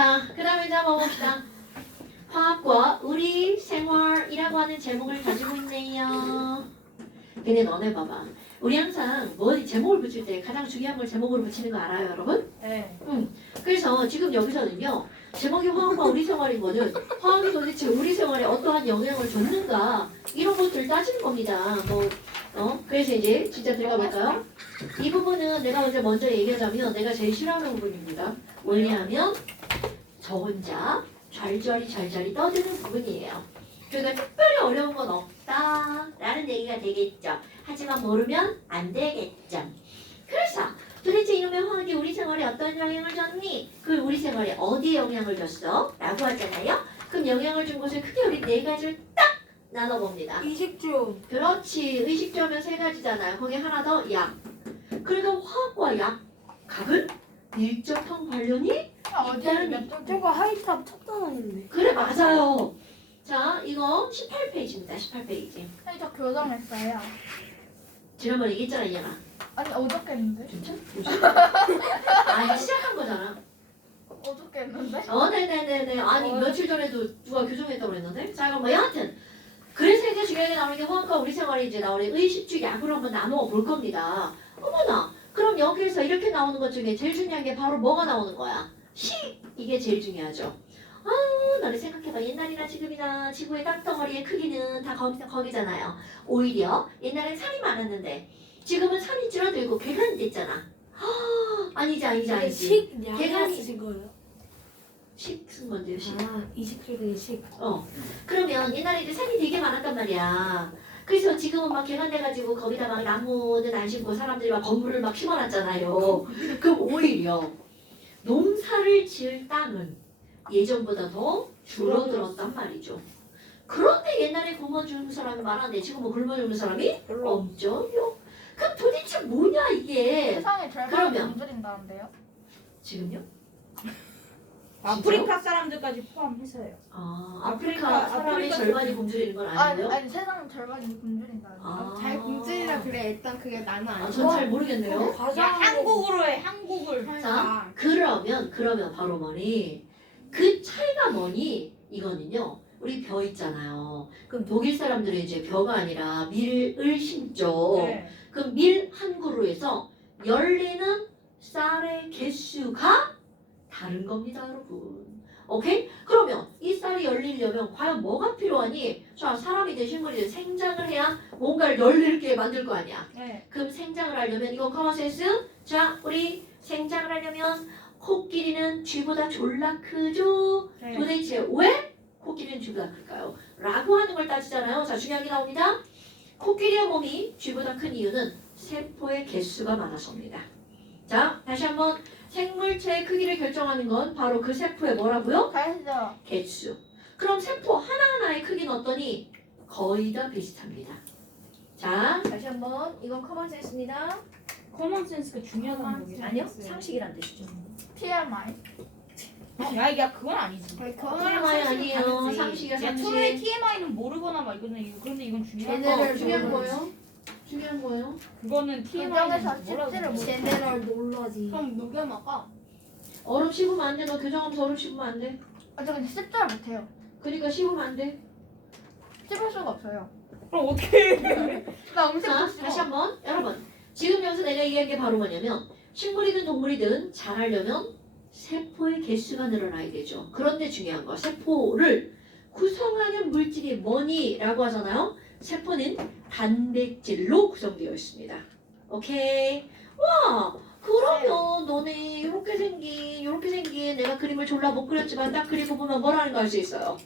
자, 그 다음에 이제 한번 봅시다. 화학과 우리 생활이라고 하는 제목을 가지고 있네요. 근데 너네 봐봐. 우리 항상 뭐 제목을 붙일 때 가장 중요한 걸 제목으로 붙이는 거 알아요, 여러분? 네. 그래서 지금 여기서는요. 제목이 화학과 우리 생활인 거는 화학이 도대체 우리 생활에 어떠한 영향을 줬는가 이런 것들을 따지는 겁니다. 그래서 이제 진짜 들어가 볼까요? 이 부분은 내가 먼저 얘기하자면 내가 제일 싫어하는 부분입니다. 왜냐하면 저 혼자 잘자리 떠드는 부분이에요. 그러니까 특별히 어려운 건 없다라는 얘기가 되겠죠. 하지만 모르면 안 되겠죠. 그래서 도대체 이놈의 화학이 우리 생활에 어떤 영향을 줬니? 그 우리 생활에 어디에 영향을 줬어? 라고 하잖아요. 그럼 영향을 준 것을 크게 우리 네 가지를 딱 나눠봅니다. 이식주. 그렇지. 의식주 하면 세 가지잖아요. 거기 하나 더 약. 그러니까 화학과 약각은 밀접한 관련이 있다는 저거 하이탑 첫 단원인데. 그래 맞아요. 자 이거 18페이지입니다. 18페이지. 아니 저 교정했어요. 지난번에 얘기했잖아 이년아. 아니 어저께 했는데. 진짜? 뭐지? 아 시작한 거잖아. 어저께 했는데. 네네네네. 아니 며칠 전에도 누가 교정했다고 그랬는데. 자 그럼 뭐 여하튼 그래서 이제 중요하게 나오는 게 화학과 우리 생활이 이제 나오는 의식주 약으로 한번 나누어 볼 겁니다. 어머나 그럼 여기에서 이렇게 나오는 것 중에 제일 중요한 게 바로 뭐가 나오는 거야? 식! 이게 제일 중요하죠. 너네 생각해봐. 옛날이나 지금이나 지구의 땅덩어리의 크기는 다 거기잖아요. 오히려 옛날엔 산이 많았는데 지금은 산이 줄어들고 괴간이 됐잖아. 아니지. 식 개간이- 양이 쓰신 거예요? 식 쓴 건데요, 식. 이식주 중에 식. 그러면 옛날에 이제 산이 되게 많았단 말이야. 그래서 지금은 막 개간돼가지고 거기다 막 나무는 안 심고 사람들이 막 건물을 막 심어놨잖아요. 그럼 오히려 농사를 지을 땅은 예전보다 더 줄어들었단 말이죠. 그런데 옛날에 굶어 죽는 사람이 많았는데 지금 뭐 굶어 죽는 사람이 별로. 없죠요. 그럼 도대체 뭐냐 이게? 세상에 절반이 그러면- 굶주린다는데요. 지금요? 아프리카 사람들까지 포함해서요. 아프리카 사람의 절반이 굶주리는 건 아니고요? 아니 세상 절반이 굶주린다는데. 잘 굶주리라 그래. 일단 그게 나는 아니고. 전 잘 모르겠네요. 야, 과장 한국으로 해, 한국을. 자, 그러면 바로 뭐니? 그 차이가 뭐니? 이거는요. 우리 벼 있잖아요. 그럼 독일 사람들은 이제 벼가 아니라 밀을 심죠. 네. 그럼 밀 한 그루에서 열리는 쌀의 개수가 다른 겁니다, 여러분. 오케이? 그러면 이 쌀이 열리려면 과연 뭐가 필요하니? 자, 사람이 대신 거지 생장을 해야 뭔가를 열리게 만들 거 아니야. 네. 그럼 생장을 하려면 이건 커먼센스. 자, 우리 생장을 하려면 코끼리는 쥐보다 졸라 크죠? 네. 도대체 왜 코끼리는 쥐보다 클까요? 라고 하는 걸 따지잖아요. 자, 중요한 게 나옵니다. 코끼리의 몸이 쥐보다 큰 이유는 세포의 개수가 많아서입니다. 자, 다시 한번 생물체의 크기를 결정하는 건 바로 그 세포의 뭐라고요? 가시죠. 개수. 그럼 세포 하나하나의 크기는 어떠니? 거의 다 비슷합니다. 자, 다시 한번 이건 커먼센스입니다. 커먼 센스가 중요하다는 거겠죠? 아니요, 상식이란 뜻이죠. TMI. 야, 그건 아니지. TMI 아니에요. 상식이야, 야, 처음에 상식. TMI는 모르거나 막 그런데 이건 중요한 쟤네를 거. 중요한 모르지. 거예요. 중요한 거예요. 그거는 교정에서 TMI는 뭐라고 찝지를 그러지? 제네럴 놀러지. 그럼 누가 막아? 얼음 씹으면 안 돼. 너 교정하면서 얼음 씹으면 안 돼. 저 근데 찝지를 못해요. 그러니까 씹으면 안 돼. 찝을 수가 없어요. 그럼 어떻게 해? 나 음식 자, 못 씹어. 다시 한번 여러분. 지금 여기서 내가 얘기한 게 바로 뭐냐면 식물이든 동물이든 자라려면 세포의 개수가 늘어나야 되죠. 그런데 중요한 거 세포를 구성하는 물질이 뭐니? 라고 하잖아요. 세포는 단백질로 구성되어 있습니다. 오케이? 와! 그러면 너네 이렇게 생긴 내가 그림을 졸라 못 그렸지만 딱 그리고 보면 뭐라는 거 알 수 있어요?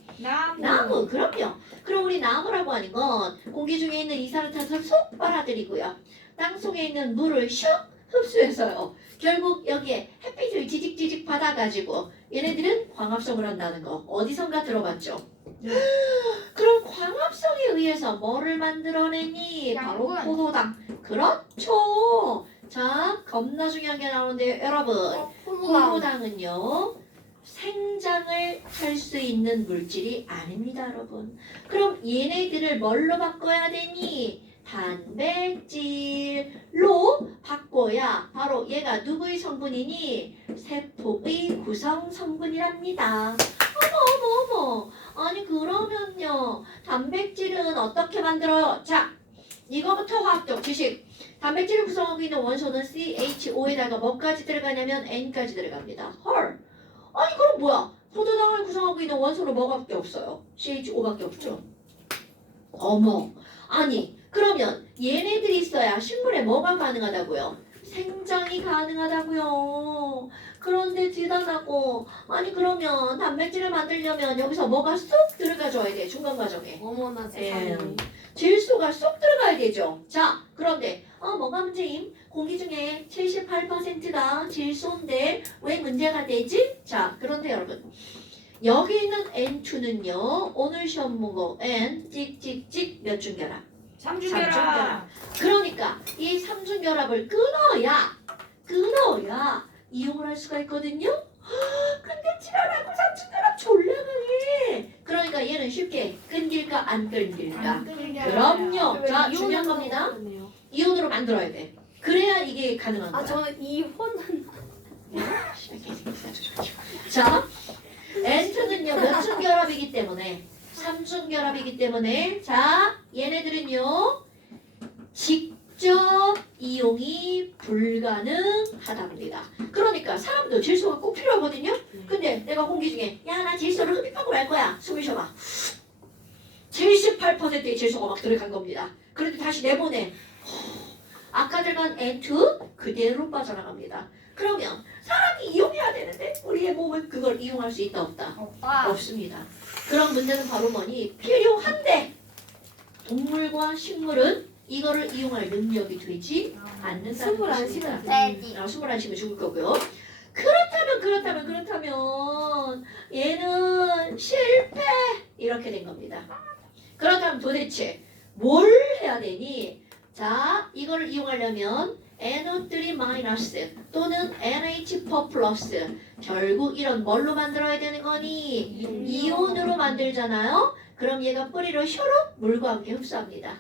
나무, 그럼요. 그럼 우리 나무라고 하는 건 공기 중에 있는 이산화탄소를 쏙 빨아들이고요. 땅 속에 있는 물을 슉 흡수해서요. 결국 여기에 햇빛을 지직지직 받아가지고 얘네들은 광합성을 한다는 거 어디선가 들어봤죠? 그럼 광합성에 의해서 뭐를 만들어내니? 바로 양분. 포도당. 그렇죠. 자, 겁나 중요한 게 나오는데 여러분. 포도당은요 생장을 할 수 있는 물질이 아닙니다, 여러분. 그럼 얘네들을 뭘로 바꿔야 되니? 단백질로 바꿔야 바로 얘가 누구의 성분이니? 세포의 구성 성분이랍니다. 어머. 아니 그러면요. 단백질은 어떻게 만들어요? 자, 이거부터 화학적 지식. 단백질을 구성하고 있는 원소는 CHO에다가 뭐까지 들어가냐면 N까지 들어갑니다. 헐. 아니 그럼 뭐야? 포도당을 구성하고 있는 원소는 뭐밖에 없어요? CHO밖에 없죠. 어머. 아니 그러면 얘네들이 있어야 식물에 뭐가 가능하다고요? 생장이 가능하다고요. 그런데 대단하고 아니 그러면 단백질을 만들려면 여기서 뭐가 쏙 들어가줘야 돼 중간 과정에. 어머나 세상에. 질소가 쏙 들어가야 되죠. 자, 그런데 뭐가 문제임? 공기 중에 78%가 질소인데 왜 문제가 되지? 자, 그런데 여러분 여기 있는 N2는요. 오늘 시험 문고 N 찍찍찍 몇 중결합? 삼중결합. 그러니까 이 삼중결합을 끊어야 이용을 할 수가 있거든요. 근데 지랄하고 삼중결합 졸라 강해. 그러니까 얘는 쉽게 끊길까 안 끊길까? 그럼요. 자, 중요한 겁니다. 이온으로 만들어야 돼. 그래야 이게 가능한 거야. 아 저는 이혼은 자, N2는요 몇 중결합이기 때문에 3중결합이기 때문에 자 얘네들은요 직접 이용이 불가능하답니다. 그러니까 사람도 질소가 꼭 필요하거든요. 근데 내가 공기 중에 야 나 질소를 흡입하고 말 거야. 숨을 쉬어봐. 78%의 질소가 막 들어간 겁니다. 그런데 다시 내보내. 아까 들어간 N2 그대로 빠져나갑니다. 그러면 사람이 이용해야 되는데 우리의 몸은 그걸 이용할 수 있다 없다? 오빠. 없습니다. 그런 문제는 바로 뭐니? 필요한데 동물과 식물은 이거를 이용할 능력이 되지 않는다는 숨을 안 것입니다. 쉬면 돼지. 숨을 안 쉬면 죽을 거고요. 그렇다면 얘는 실패 이렇게 된 겁니다. 그렇다면 도대체 뭘 해야 되니? 자, 이거를 이용하려면 NO3- 또는 NH4+ 결국 이런 뭘로 만들어야 되는 거니? 이온으로 만들잖아요. 그럼 얘가 뿌리로 효록 물과 함께 흡수합니다.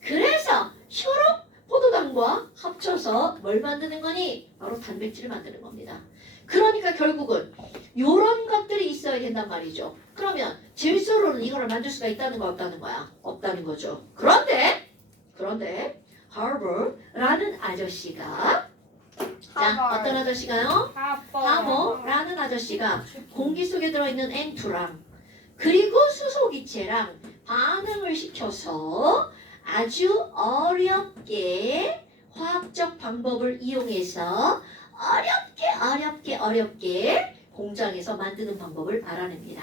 그래서 효록 포도당과 합쳐서 뭘 만드는 거니? 바로 단백질을 만드는 겁니다. 그러니까 결국은 이런 것들이 있어야 된단 말이죠. 그러면 질소로는 이거를 만들 수가 있다는 거 없다는 거야? 없다는 거죠. 그런데 하버라는 아저씨가 자 어떤 아저씨가요? 하버라는 아저씨가 공기 속에 들어있는 N2랑 그리고 수소기체랑 반응을 시켜서 아주 어렵게 화학적 방법을 이용해서 어렵게 공장에서 만드는 방법을 알아냅니다.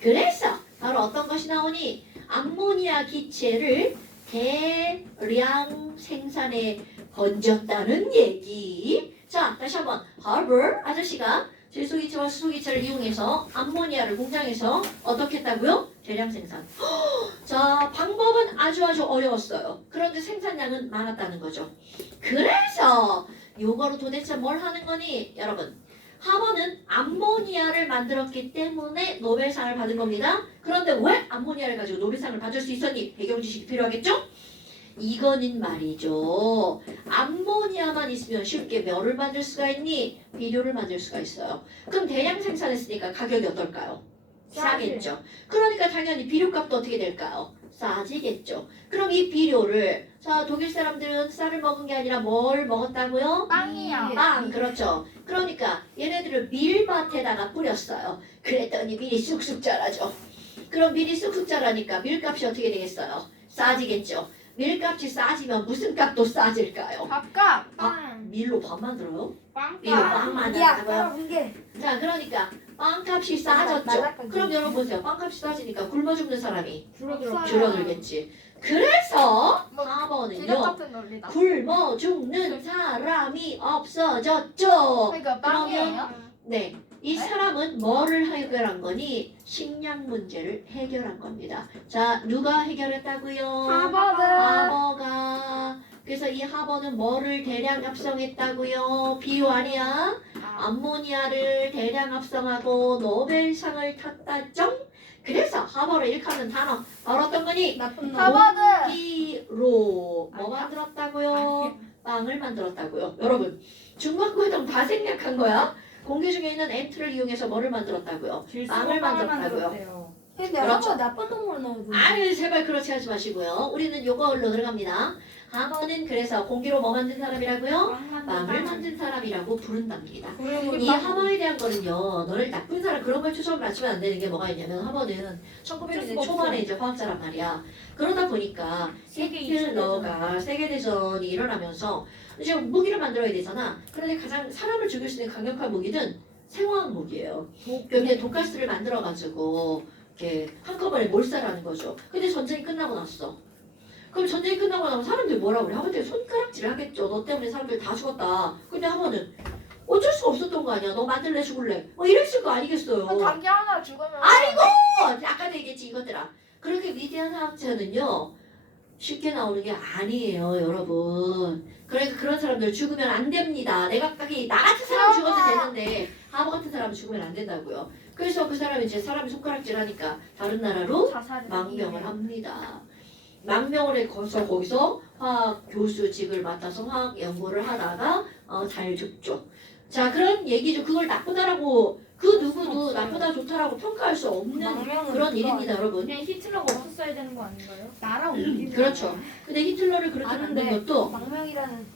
그래서 바로 어떤 것이 나오니? 암모니아 기체를 대량 생산에 건졌다는 얘기. 자, 다시 한번 하버 아저씨가 질소기체와 수소기체를 이용해서 암모니아를 공장에서 어떻게 했다고요? 대량 생산. 자, 방법은 아주 어려웠어요. 그런데 생산량은 많았다는 거죠. 그래서 요거로 도대체 뭘 하는 거니? 여러분, 하버는 암모니아를 만들었기 때문에 노벨상을 받은 겁니다. 그런데 왜 암모니아를 가지고 노벨상을 받을 수 있었니? 배경 지식이 필요하겠죠? 이거는 말이죠. 암모니아만 있으면 쉽게 뭐를 만들 수가 있니? 비료를 만들 수가 있어요. 그럼 대량 생산했으니까 가격이 어떨까요? 싸겠죠. 그러니까 당연히 비료값도 어떻게 될까요? 싸지겠죠. 그럼 이 비료를 자 독일 사람들은 쌀을 먹은 게 아니라 뭘 먹었다고요? 빵이요. 빵 그렇죠. 그러니까 얘네들을 밀밭에다가 뿌렸어요. 그랬더니 밀이 쑥쑥 자라죠. 그럼 밀이 쑥쑥 자라니까 밀값이 어떻게 되겠어요? 싸지겠죠. 밀값이 싸지면 무슨 값도 싸질까요? 밥값. 밀로 밥 만들어요? 빵. 밀로 빵 만든다고요? 문제. 자 그러니까 빵값이 싸졌죠. 그럼 여러분 보세요. 빵값이 싸지니까 굶어 죽는 사람이 줄어들겠지. 그래서 기력 4번은요. 같은 논리다. 굶어 죽는 사람이 없어졌죠. 그러니까 빵이에요? 네. 이 사람은 뭐를 해결한 거니? 식량 문제를 해결한 겁니다. 자, 누가 해결했다고요? 하버가. 그래서 이 하버는 뭐를 대량 합성했다고요? 비유 아니야? 암모니아를 대량 합성하고 노벨상을 탔다죠? 그래서 하버를 일컫는 단어 바로 어떤 거니? 나쁜 놈. 하버드. 기로 뭐 만들었다고요? 빵을 만들었다고요. 여러분 중간고동 다 생략한 거야. 공개 중에 있는 엔트를 이용해서 뭐를 만들었다고요? 빵을 만들었다고요. 근데 그렇죠. 하버 나쁜 놈으로 나오고. 아니 제발 그렇지 하지 마시고요. 우리는 요걸로 들어갑니다. 하버는 그래서 공기로 뭐 만든 사람이라고요? 빵을 만든 사람이라고 부른답니다. 이 하버에 대한 거는요, 너를 나쁜 사람 그런 걸 초점을 맞추면 안 되는 게 뭐가 있냐면 하버는 1900년대 초반에 이제 화학자란 말이야. 그러다 보니까 히틀러가 세계대전이 일어나면서 이제 무기를 만들어야 되잖아. 그런데 가장 사람을 죽일 수 있는 강력한 무기는 생화학 무기예요. 그런데 독가스를 만들어가지고 이렇게 한꺼번에 몰살하는 거죠. 근데 전쟁이 끝나고 났어. 그럼 전쟁이 끝나고 나면 사람들이 뭐라고 그래? 하버한테 손가락질을 하겠죠. 너 때문에 사람들 다 죽었다. 근데 하버는 어쩔 수가 없었던 거 아니야. 너 만들래 죽을래? 이랬을 거 아니겠어요. 단계 하나 죽으면. 아이고! 아까도 얘기했지 이것들아. 그렇게 위대한 화학자는요. 쉽게 나오는 게 아니에요 여러분. 그러니까 그런 사람들 죽으면 안 됩니다. 내가 나 같은 사람 죽어도 되는데 하버 같은 사람 죽으면 안 된다고요. 그래서 그 사람이 이제 사람이 손가락질 하니까 다른 나라로 망명을 합니다. 망명을 해서 거기서 화학 교수직을 맡아서 화학 연구를 하다가 잘 죽죠. 자 그런 얘기죠. 그걸 나쁘다라고 그 누구도 나쁘다 좋다라고 평가할 수 없는 그런 일입니다 여러분. 그냥 히틀러가 없었어야 되는 거 아닌가요? 나라 옮기면. 그렇죠. 근데 히틀러를 그렇게 만든 것도 망명이라는.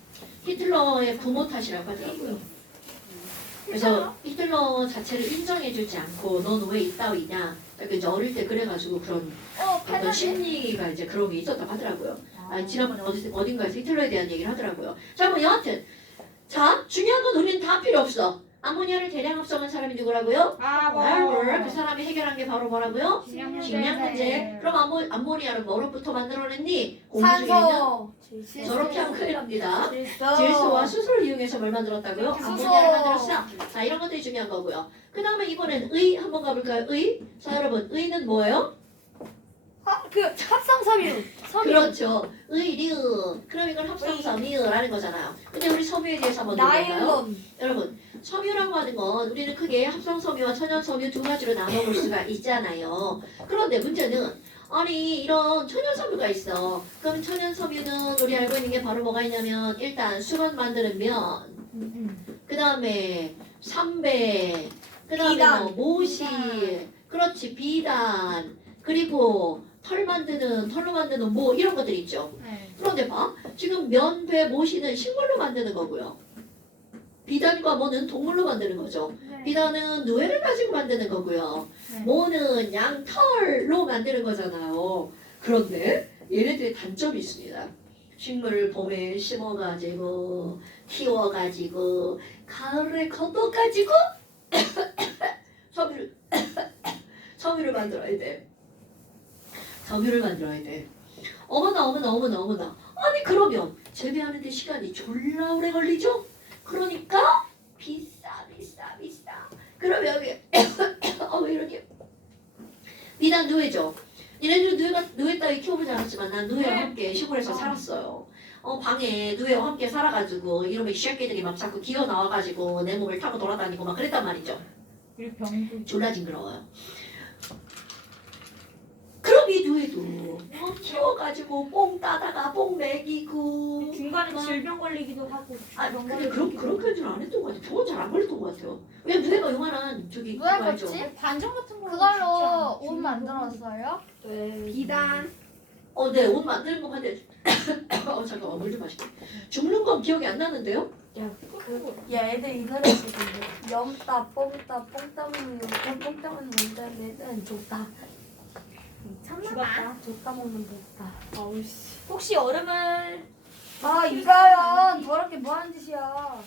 히틀러의 부모 탓이라고 하더라고요. 그래서 히틀러 자체를 인정해주지 않고 넌 왜 이따위냐 이제 어릴 때 그래가지고 그런 어떤 심리가 이제 그런 게 있었다고 하더라고요. 지난번에 어딘가에서 히틀러에 대한 얘기를 하더라고요. 자, 뭐 여하튼 자 중요한 건 우리는 다 필요 없어. 암모니아를 대량 합성한 사람이 누구라고요? 그 사람이 해결한 게 바로 뭐라고요? 식량 문제. 그럼 암모니아를 뭐로부터 만들어냈니? 공기 중에 있는 산소. 저렇게 하면 큰일 납니다. 질소. 질소와 수소를 이용해서 뭘 만들었다고요? 암모니아를 만들었어. 자 이런 것들이 중요한 거고요. 그 다음에 이번엔 의 한번 가볼까요? 의. 자 여러분 의는 뭐예요? 그 합성섬유. 그렇죠. 의류. 그럼 이걸 합성섬유라는 거잖아요. 근데 우리 섬유에 대해서 한번 볼까요? 나일론. 여러분 섬유라고 하는 건 우리는 크게 합성섬유와 천연섬유 두 가지로 나눠볼 수가 있잖아요. 그런데 문제는 아니 이런 천연섬유가 있어. 그럼 천연섬유는 우리 알고 있는 게 바로 뭐가 있냐면 일단 수건 만드는 면, 그 다음에 삼배, 그 다음에 비단. 뭐 모시, 그렇지 비단, 그리고 털로 만드는 뭐 이런 것들 있죠. 네. 그런데 봐 지금 면, 배, 모시는 식물로 만드는 거고요. 비단과 모는 동물로 만드는 거죠. 비단은 누에를 가지고 만드는 거고요. 네. 모는 양털로 만드는 거잖아요. 그런데 얘네들의 단점이 있습니다. 식물을 봄에 심어가지고 키워가지고 가을에 걷어가지고 섬유를 만들어야 돼. 섬유를 만들어야 돼. 어머나. 아니 그러면 재배하는데 시간이 졸라 오래 걸리죠? 그러니까 비싸. 그럼 여기 왜 이러니? 비단 누에죠. 얘네들 누에 따위 키워보지 않았지만 난 누에와 함께 시골에서 살았어요. 방에 누에와 함께 살아가지고 이러면 쉐끼들이 막 자꾸 기어 나와가지고 내 몸을 타고 돌아다니고 막 그랬단 말이죠. 그리고 병도 졸라 징그러워요. 그럼 이 누에도 키워가지고 뽕 따다가 뽕 먹이고 중간에 질병 걸리기도 하고. 근데 그렇게는 안 했던 것 같아요. 저건 잘 안 걸렸던 것 같아요. 왜냐면 누에가 요만한 저기 그거 누에 알죠? 껍질? 반점 같은 거 그걸로 옷 만들었어요? 비단. 네, 옷 만드는 거 봤는데 잠깐만 물 좀 마실게. 죽는 건 기억이 안 나는데요? 야 애들 이거 했거든요. 염따 뽕따 뽕 따먹는 거. 뽕 따먹는 건데 애들은 좋다. 죽었다. 좋다 먹는 좋다. 어우씨. 혹시 얼음을 아 이가연 더럽게 뭐하는 짓이야.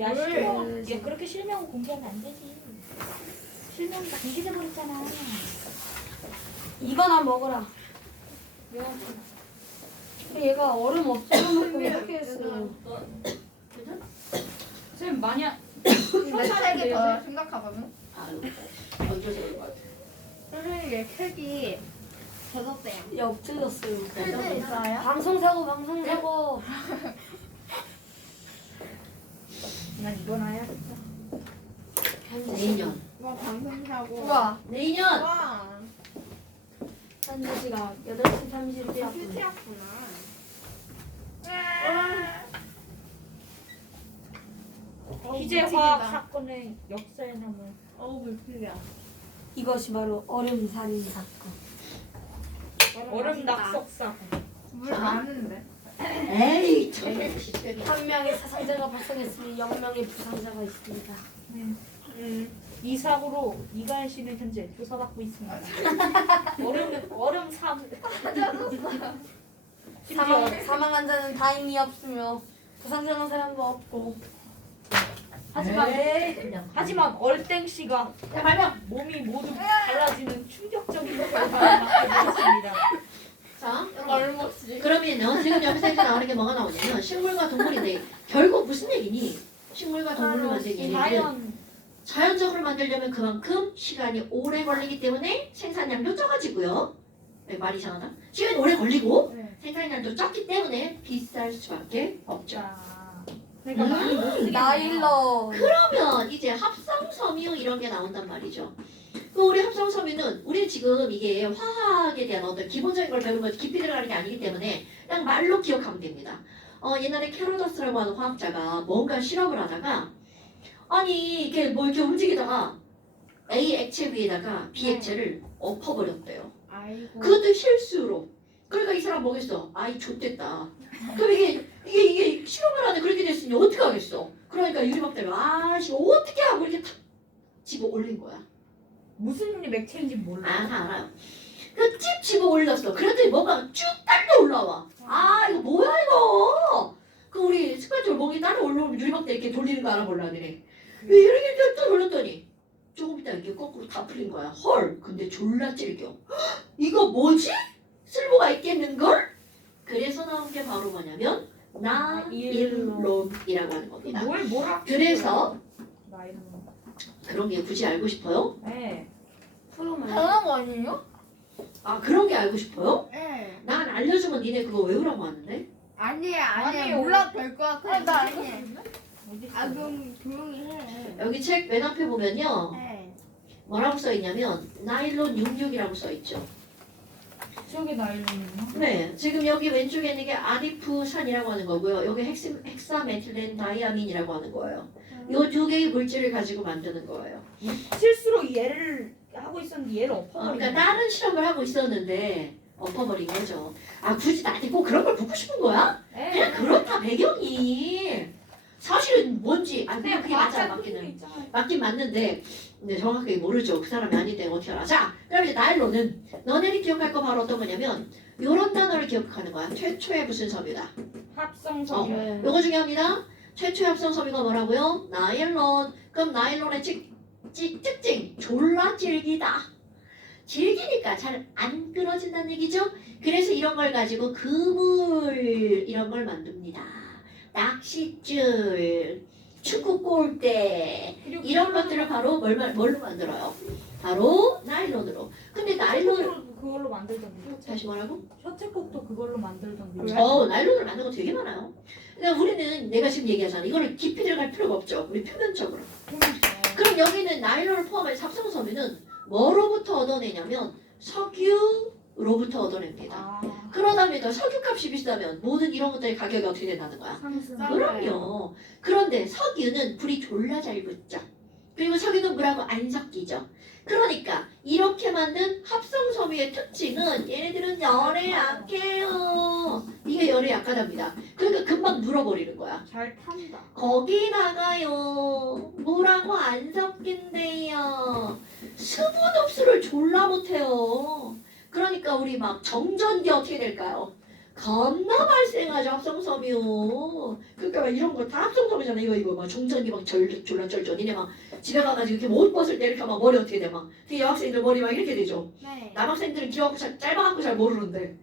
야 실명 얘 그렇게 실명 공개하면 안 되지. 실명 다 공개돼 버렸잖아. 이거나 먹어라. 얘가 얼음 없애서 먹고 이렇게 했어. 선생님 많이 색이 더 심각하거든. 아유, 얹어서 그런 것 같아. 선생님 얘 색이 젖었대요. 야 없어졌어요. 필드 있어요? 방송 사고. 난 이거나 해야겠다. 내년 와 방송 사고. 우와. 내년 와. 현재 시각 8시 이게 34분. 휴지였구나. 기재화학 사건의 역사에 남을 어우 물필이야. 이것이 바로 얼음 살인 사건. 얼음 낙석 사건. 물 자. 많은데. 에이 저 한 명의 사상자가 발생했으니 0명의 부상자가 있습니다. 이 사고로 이가연 씨는 현재 조사받고 있습니다. 얼음 사고. 사망 환자는 다행히 없으며 부상자는 사람도 없고. 하지만 얼땡 씨가 야 발명. 몸이 모두 달라지는 충격적인 결과를 맞게 되었습니다. 자 얼머씨. 그러면요 지금 여기서 이제 나오는 게 뭐가 나오냐면 식물과 동물인데 결국 무슨 얘기니? 식물과 동물을 만든 얘기는 자연적으로 만들려면 그만큼 시간이 오래 걸리기 때문에 생산량도 적어지고요. 네, 말이 이상하다. 시간이 오래 걸리고 네. 생산량도 적기 때문에 비쌀 수밖에 없죠. 자, 그러니까 많이 못 쓰겠네요. 나일론. 그러면 이제 합성 섬유 이런 게 나온단 말이죠. 그 우리 합성 섬유는 우리 지금 이게 화학에 대한 어떤 기본적인 걸 배우는 거지 깊이 들어가는 게 아니기 때문에 그냥 말로 기억하면 됩니다. 옛날에 캐로더스라고 하는 화학자가 뭔가 실험을 하다가 아니 이게 뭐 이렇게 움직이다가 A 액체 위에다가 B 액체를 엎어버렸대요. 아이고. 그것도 실수로. 그러니까 이 사람 뭐겠어? 아이 좆됐다. 그럼 이게 실험을 하는데 그렇게 됐으니 어떻게 하겠어? 그러니까 유리박대가 아씨 어떻게 하고 이렇게 탁 집어 올린 거야. 무슨 맥체인지 몰라. 알아요. 그 찝 집어 올렸어. 그랬더니 뭐가 쭉 딸려 올라와. 아 이거 뭐야 이거? 그 우리 습관적으로 목이 따로 올라오면 유리박대 이렇게 돌리는 거 알아볼라 그래. 왜 이렇게 또 돌렸더니 조금 있다 이렇게 거꾸로 다 풀린 거야. 헐. 근데 졸라 찔겨. 헉, 이거 뭐지? 쓸모가 있겠는걸? 그래서 나온 게 바로 뭐냐면 나일론이라고 하는 겁니다. 뭘 뭐라? 그래서 나일론. 그런 게 굳이 알고 싶어요? 네. 당한 거 아니에요? 아 그런 게 알고 싶어요? 네. 난 알려주면 니네 그거 외우라고 하는데. 아니에요. 아니에요. 몰라도 될 것 같아. 나 알고 어디 있어? 아 그럼 조용히 해. 여기 책 맨 앞에 보면요. 네. 뭐라고 써있냐면 나일론 66이라고 써있죠. 저게 나일론이구나. 네, 지금 여기 왼쪽에 있는 게 아디프산이라고 하는 거고요. 여기 헥사메틸렌 다이아민이라고 하는 거예요. 이 두 개의 물질을 가지고 만드는 거예요. 실수로 얘를 하고 있었는데 얘를 엎어버린 그러니까 다른 실험을 하고 있었는데 엎어버린 거죠. 아 굳이 나한테 꼭 그런 걸 묻고 싶은 거야? 그냥 그렇다 배경이. 사실은 뭔지 그냥 그게 맞아 맞기는. 맞긴 맞는데 근데 정확하게 모르죠. 그 사람이 아닌데 어떻게 알아. 자 그럼 이제 나일론은 너네들이 기억할 거 바로 어떤 거냐면 요런 단어를 기억하는 거야. 최초의 무슨 섬유다. 합성섬유. 요거 중요합니다. 최초의 합성 섬유가 뭐라고요? 나일론. 그럼 나일론의 특징 졸라 질기다. 질기니까 잘 안 끊어진다는 얘기죠. 그래서 이런 걸 가지고 그물 이런 걸 만듭니다. 낚싯줄, 축구 골대 이런 것들을 바로 뭘로 만들어요? 바로 나일론으로. 근데 나일론 그걸로 만들던데. 다시 뭐라고? 셔틀콕도 그걸로 만들던데. 나일론을 만든 거 되게 많아요. 그러니까 우리는 내가 지금 얘기하잖아. 이거를 깊이 들어갈 필요가 없죠. 우리 표면적으로. 그럼 여기는 나일론을 포함한 합성섬유는 뭐로부터 얻어내냐면 석유로부터 얻어냅니다. 아. 그러다면 석유값이 비싸면 모든 이런 것들의 가격이 어떻게 된다는 거야? 상승. 그럼요. 그런데 석유는 불이 졸라 잘 붙죠. 그리고 석유는 물하고 안 섞이죠. 그러니까 이렇게 만든 합성섬유의 특징은 얘네들은 열에 약해요. 이게 열에 약하답니다. 그러니까 금방 물어버리는 거야. 잘 탄다. 거기다가요 물하고 안 섞인대요. 수분 흡수를 졸라 못해요. 그러니까 우리 막 정전기 어떻게 될까요? 겁나 발생하죠 합성섬유. 그러니까 막 이런 거 다 합성섬유잖아. 이거 막 정전기 막 졸라 쩔죠. 니네 막 집에 가가지고 이렇게 못 벗을 때 이렇게 막 머리 어떻게 돼 막. 되게 여학생들 머리 막 이렇게 되죠. 네. 남학생들은 귀여고 짧아갖고 잘 모르는데.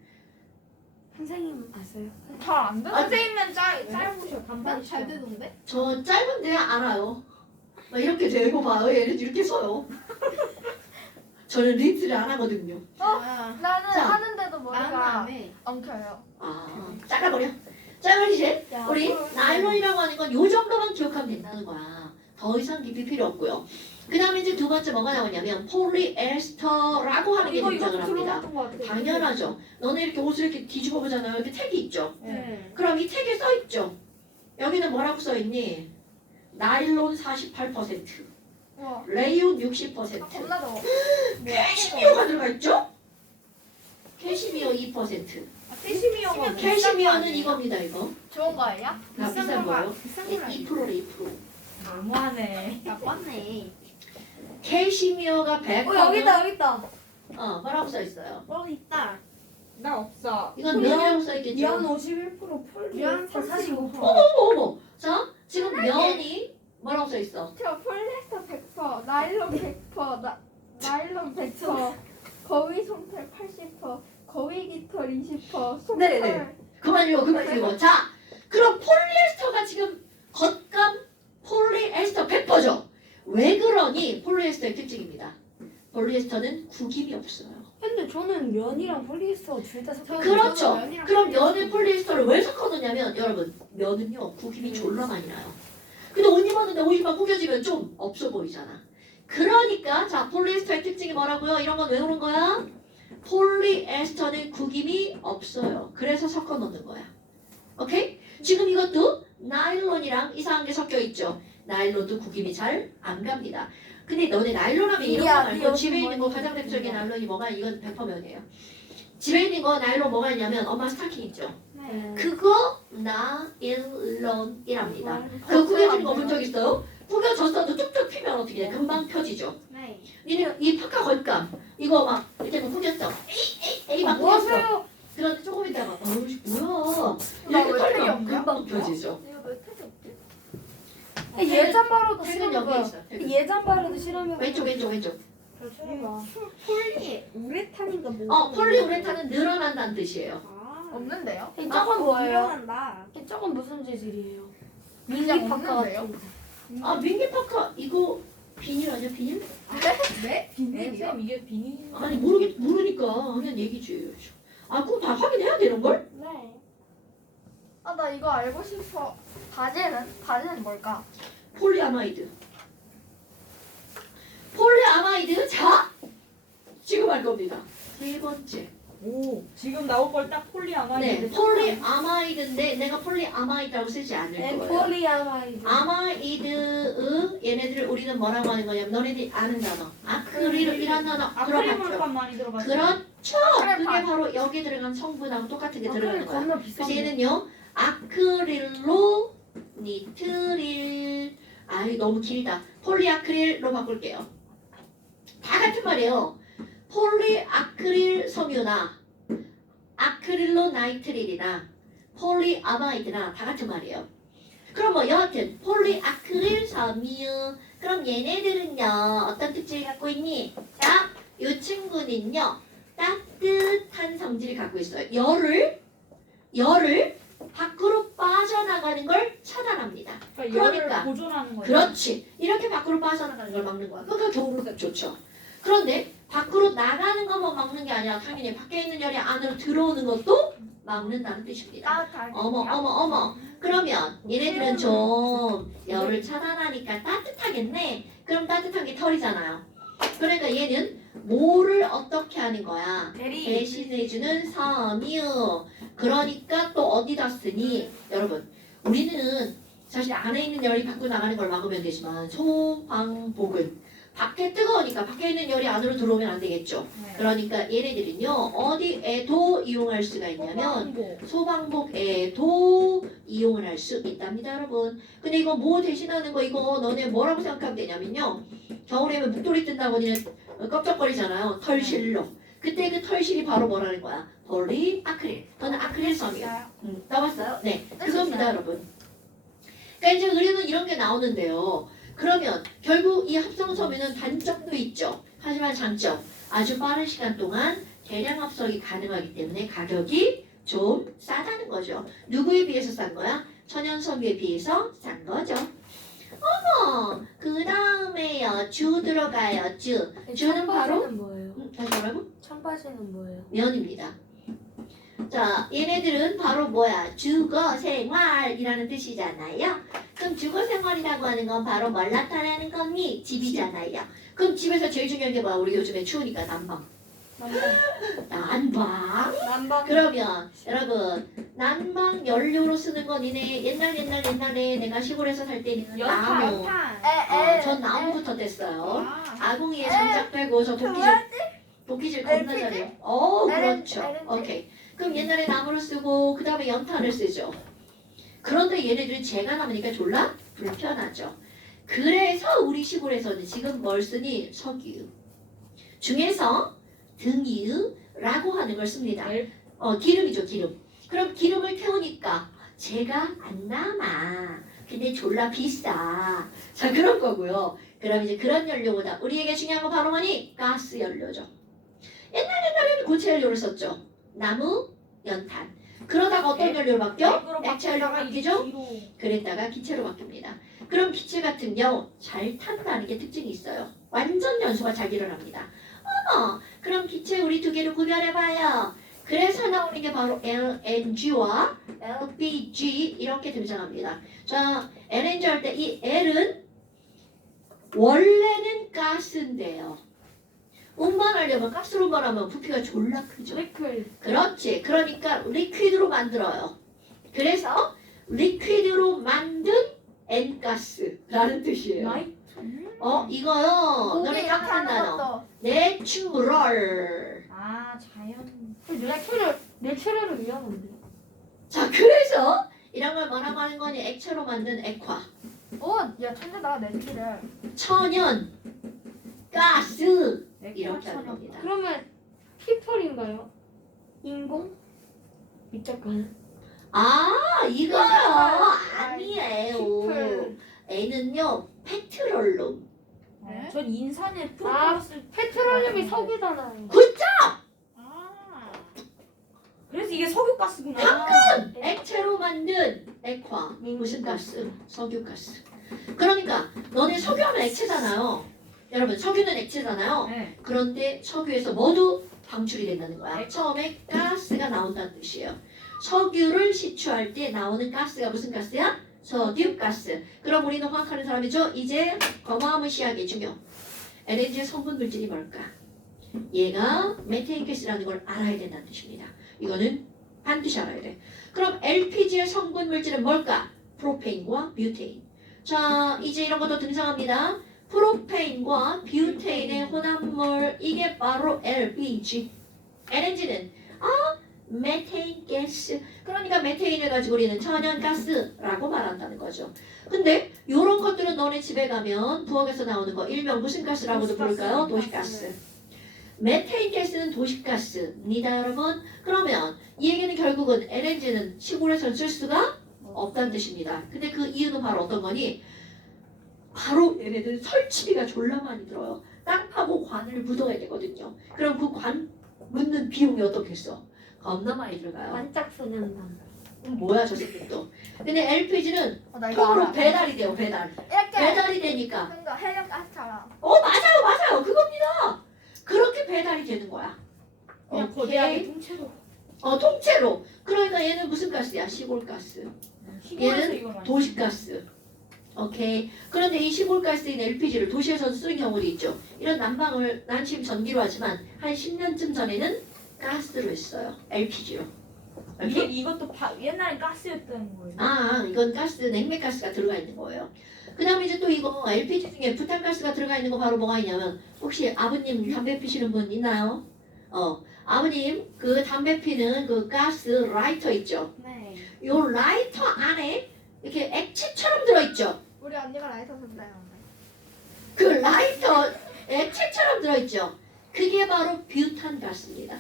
선생님 아세요? 잘안 돼? 아, 선생님은 짧으셔. 단발이시죠. 잘 되던데? 저 짧은데 알아요. 막 이렇게 되고 봐요. 얘는 이렇게 서요. 저는 립스를 안 하거든요. 나는 자. 나는 하는데도 머리가 안 해. 엉켜요. 잘라버려. 자, 그럼 이제 야, 우리 그럼- 나일론이라고 하는 건 요 정도만 기억하면 된다는 거야. 더 이상 깊이 필요 없고요. 그 다음에 이제 두 번째 뭐가 나오냐면 폴리에스터라고 하는 게 이거 등장을 합니다. 들어봤던 것 같아. 당연하죠. 너네 이렇게 옷을 이렇게 뒤집어 보잖아요. 이렇게 택이 있죠. 네. 그럼 이 택에 써 있죠. 여기는 뭐라고 써 있니? 나일론 48%, 와. 레이온 60%, 겁나 더워. 캐시미어가 들어가 있죠? 캐시미어 2%. 캐시미어가 캐시미어는 이겁니다, 이거. 좋은 거예요? 다 비싼 거예요. 비싼 거라. 2%래, 2%. 너무하네. 나빴네. 캐시미어가 100. 여기 있다. 뭐라고 써 있어요? 있다. 나 없어. 이건 면이라고 써 있겠죠? 면 51%, 면 폴리에스터 45%. 어머. 자, 지금 면이 뭐라고 써 있어? 저 폴리에스터 100%, 나일론 100%, 나일론 100%, 거위 솜털 80%, 거위 깃털 20%, 솜털. 네네. 그만 읽어. 자, 그럼 폴리에스터가 지금 겉감 폴리에스터 100%죠? 왜 그러니? 폴리에스터의 특징입니다. 폴리에스터는 구김이 없어요. 근데 저는 면이랑 폴리에스터 둘 다 섞여. 그렇죠. 면이랑 그럼 면에 폴리에스터를 왜 섞어놓냐면 여러분 면은요 구김이 졸라 많이 나요. 근데 옷 입었는데 옷이 구겨지면 좀 없어 보이잖아. 그러니까 자 폴리에스터의 특징이 뭐라고요? 이런 건 왜 그런 거야? 폴리에스터는 구김이 없어요. 그래서 섞어놓는 거야. 오케이? 지금 이것도 나일론이랑 이상한 게 섞여 있죠. 나일론도 구김이 잘 안 갑니다. 근데 너네 나일론 하면 이런 거 말고 집에 있는 거 가장 대표적인 나일론이 뭐가 이건 100% 면이에요. 집에 있는 거 나일론 뭐가 있냐면 엄마 스타킹 있죠. 네. 그거 나일론이랍니다. 그거 구겨지는 거 본 적 있어요? 구겨졌어도 뚝뚝 피면 어떻게 돼? 금방 펴지죠. 네. 이 파카 걸감 이거 막 이렇게 구겼어. 에이 막 구겼어. 뭐하세요? 그런데 조금 있다가 어우 뭐야 나 이렇게 왜 털이 털면 없냐? 금방 펴지죠. 이거 왜 털이 없지? 예잠바로도 퇴근 여기 실험해봐. 있어. 퇴근. 예잠바로도 실험해봐. 왼쪽. 저 쳐봐. 폴리 우레탄인가 뭐? 폴리우레탄은 늘어난다는 뜻이에요. 아. 없는데요? 저건 뭐예요? 일어난다. 저건 무슨 재질이에요? 그냥 민기 파카 없는데요? 같은 거. 민기 파카 이거 비닐 아니야 비닐? 네? 비닐이요? 쌤 이게 비닐. 아니 모르니까 그냥 얘기지. 그거 다 확인해야 되는 걸? 네. 나 이거 알고 싶어. 바지는 뭘까? 폴리아마이드. 자 지금 할 겁니다. 세 번째. 오, 지금 나올 걸 딱 폴리아마이드. 네, 폴리아마이드인데 내가 폴리아마이드라고 쓰지 않을 거예요. 폴리아마이드. 아마이드 얘네들을 우리는 뭐라고 하는 거냐면 너네들이 아는 단어 아크릴이라는 단어 아크릴물감 들어봤죠? 많이 들어봤어. 그렇죠. 그게 바로 여기 들어간 성분하고 똑같은 게 들어가는 거야. 겁나 그래서 비싼데. 얘는요 아크릴로 니트릴 너무 길다. 폴리아크릴로 바꿀게요. 다 같은 말이에요. 폴리아크릴 섬유나 아크릴로 나이트릴이나 폴리아마이드나 다 같은 말이에요. 그럼 뭐 여하튼 폴리아크릴 섬유 그럼 얘네들은요 어떤 특징을 갖고 있니? 자, 이 친구는요 따뜻한 성질을 갖고 있어요. 열을 밖으로 빠져나가는 걸 차단합니다. 그러니까 열을 그러니까. 보존하는 거예요. 그렇지. 이렇게 밖으로 빠져나가는 걸 막는 거야. 그러니까 겨울로 좋죠. 그런데 밖으로 나가는 것만 막는 게 아니라 당연히 밖에 있는 열이 안으로 들어오는 것도 막는다는 뜻입니다. 어머. 그러면 얘네들은 좀 열을 차단하니까 따뜻하겠네. 그럼 따뜻한 게 털이잖아요. 그러니까 얘는 뭐를 어떻게 하는 거야? 대신해주는 섬유. 그러니까 또 어디다 쓰니? 여러분 우리는 사실 안에 있는 열이 밖으로 나가는 걸 막으면 되지만 소방복은 밖에 뜨거우니까 밖에 있는 열이 안으로 들어오면 안 되겠죠. 네. 그러니까 얘네들은요 어디에도 이용할 수가 있냐면 소방복에도 이용을 할 수 있답니다 여러분. 근데 이거 뭐 대신하는 거 이거 너네 뭐라고 생각하면 되냐면요 겨울에면 목도리 뜬다고 니네 껍적거리잖아요. 털실로. 그때 그 털실이 바로 뭐라는 거야? 폴리아크릴. 너는 아크릴 섬유. 나왔어요? 네. 그겁니다 여러분. 그러니까 이제 우리는 이런 게 나오는데요. 그러면 결국 이 합성 섬유는 단점도 있죠. 하지만 장점. 아주 빠른 시간 동안 대량 합성이 가능하기 때문에 가격이 좀 싸다는 거죠. 누구에 비해서 싼 거야? 천연 섬유에 비해서 싼 거죠. 어머, 그 다음에요. 주 들어가요. 주는 바로 뭐예요? 다시 뭐라고? 청바지는 뭐예요? 면입니다. 자, 얘네들은 바로 뭐야? 주거 생활이라는 뜻이잖아요. 그럼 주거 생활이라고 하는 건 바로 뭘 나타내는 겁니? 집이잖아요. 그럼 집에서 제일 중요한 게 뭐야? 우리 요즘에 추우니까 난방. 난방. 난방. 그러면 여러분 난방 연료로 쓰는 건 이네 옛날에 내가 시골에서 살 때는 나무. 전 나무부터 뗐어요. 아궁이에 장작 빼고 저 도끼질 겁나 LPG? 잘해요. 그렇죠. LNG? 오케이. 그럼 옛날에 나무를 쓰고 그 다음에 연탄을 쓰죠. 그런데 얘네들은 재가 남으니까 졸라 불편하죠. 그래서 우리 시골에서는 지금 뭘 쓰니? 석유. 중에서 등유라고 하는 걸 씁니다. 기름이죠, 기름. 그럼 기름을 태우니까 재가 안 남아. 근데 졸라 비싸. 자, 그런 거고요. 그럼 이제 그런 연료보다 우리에게 중요한 건 바로 뭐니? 가스 연료죠. 옛날에는 고체 연료를 썼죠. 나무, 연탄. 그러다가 어떤 연료로 바뀌어? 액체 연료로 바뀌죠? 그랬다가 기체로 바뀝니다. 그럼 기체 같은 경우 잘 탄다는 게 특징이 있어요. 완전 연소가 잘 일어납니다. 그럼 기체 우리 두 개를 구별해봐요. 그래서 나오는 게 바로 LNG와 LPG 이렇게 등장합니다. 자, LNG 할 때 이 L은 원래는 가스인데요. 운반하려면 가스로 운반하면 부피가 졸라 크죠. 그렇지. 그러니까 리퀴드로 만들어요. 그래서 리퀴드로 만든 N가스라는 뜻이에요. 이거요. 너네 깜빡한 단어. 내추럴. 자연. 내추럴은 위험한데. 자, 그래서 이런 걸 뭐라고 하는 거니? 액체로 만든 액화. 야 천재다 내치를. 천연, 가스 이렇게 하는 겁니다. 그러면 피플인가요? 인공? 이따가는? 이거요. 아니에요. 피플. N은요, 페트롤룸. 전 인산에 아, 프로포스. 페트롤륨이 석유잖아요. 그래서 이게 석유가스구나. 액체로 만든 액화. 무슨 가스? 석유가스. 그러니까 너네 석유하면 액체잖아요. 여러분, 석유는 액체잖아요. 네. 그런데 석유에서 모두 방출이 된다는 거야. 처음에 가스가 나온다는 뜻이에요. 석유를 시추할 때 나오는 가스가 무슨 가스야? 석유가스. 그럼 우리는 화학하는 사람이죠? 이제 어마무시하게 중요. LNG의 성분 물질이 뭘까? 얘가 메테인 가스라는 걸 알아야 된다는 뜻입니다. 이거는 반드시 알아야 돼. 그럼 LPG의 성분 물질은 뭘까? 프로페인과 뷰테인. 자, 이제 이런 것도 등장합니다. 프로페인과 뷰테인의 혼합물, 이게 바로 LPG. LNG는 메테인 가스. 그러니까 메테인을 가지고 우리는 천연가스라고 말한다는 거죠. 근데 이런 것들은 너네 집에 가면 부엌에서 나오는 거 일명 무슨 가스라고도 부를까요? 도시가스. 메테인 가스는 도시가스입니다, 여러분. 그러면 이 얘기는 결국은 LNG는 시골에서 쓸 수가 없다는 뜻입니다. 근데 그 이유는 바로 어떤 거니? 바로 얘네들 설치비가 졸라 많이 들어요. 땅 파고 관을 묻어야 되거든요. 그럼 그 관 묻는 비용이 어떻겠어? 겁나 많이 들어가요. 반짝 소년단. 뭐야 저 새끼 또. 근데 LPG는 나 이거 통으로 알아. 배달이 돼요. 배달. 이렇게. 배달이 되니까. 그러니까 헬륨 가스처럼. 맞아요. 그겁니다. 그렇게 배달이 되는 거야. 그냥 오케이. 거대하게 통째로. 통째로. 그러니까 얘는 무슨 가스야? 시골가스. 시골에서 얘는 이걸 많이. 도시가스. 오케이. 그런데 이 시골가스인 LPG를 도시에서 쓰는 경우도 있죠. 이런 난방을 난 지금 전기로 하지만 한 10년쯤 전에는 가스로 했어요. LPG로. 이것도 옛날엔 가스였다는 거예요. 이건 가스, 냉매가스가 들어가 있는 거예요. 그 다음에 이제 또 이거 LPG 중에 부탄가스가 들어가 있는 거 바로 뭐가 있냐면 혹시 아버님 담배 피시는 분 있나요? 아버님 그 담배 피는 그 가스 라이터 있죠? 네. 요 라이터 안에 이렇게 액체처럼 들어있죠? 우리 언니가 라이터 쓴다요. 그 라이터 액체처럼 들어있죠? 그게 바로 뷰탄가스입니다.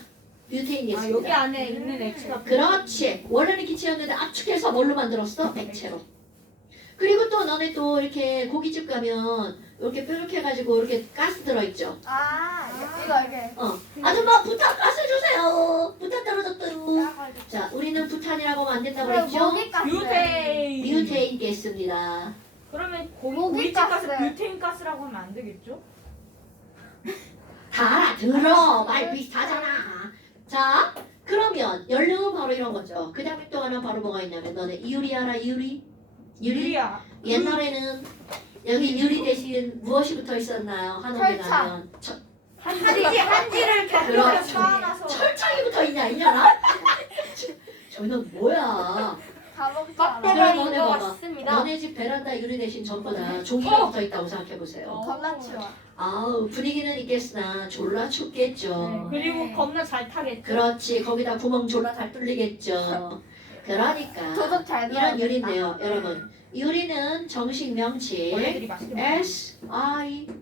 뷰테인 가스입니다. 여기 안에 있는 액체가. 그렇지. 원래는 기체였는데 압축해서 뭘로 만들었어? 액체로. 그리고 또 너네 또 이렇게 고깃집 가면 이렇게 뾰족해 해가지고 이렇게 가스 들어있죠? 이거. 아줌마 부탄 가스 주세요. 부탄 떨어졌어요. 자, 우리는 부탄이라고 하면 안 된다고 그랬죠? 뷰테인. 뷰테인 가스입니다. 그러면 모기 우리 집 가서 가스. 뷰테인 가스라고 하면 안 되겠죠? 다 알아들어. 말 비슷하잖아. 자, 그러면 연료는 바로 이런 거죠. 그 다음에 또 하나 바로 뭐가 있냐면 너네 이유리 알아? 이유리? 유리야. 옛날에는 여기 유리 대신 무엇이 붙어 있었나요? 한옥에 철창. 가면 한지를 그렇죠. 쌓아놔서 철창이 붙어 있냐 이년아? 저는 뭐야? 다 먹지 그럼 않아. 빡대가리인 너네 것 봐봐. 같습니다. 너네 집 베란다 유리 대신 전부 다 종이가 붙어 있다고 생각해 보세요. 겁나 치워. 아우 분위기는 있겠으나 졸라 춥겠죠. 그리고 네. 겁나 잘 타겠죠. 그렇지 거기다 구멍 졸라 잘 뚫리겠죠. 그러니까 도둑 잘 이런 들어야겠다. 유리인데요, 여러분. 유리는 정식 명칭 원래들이 맛있게 먹어.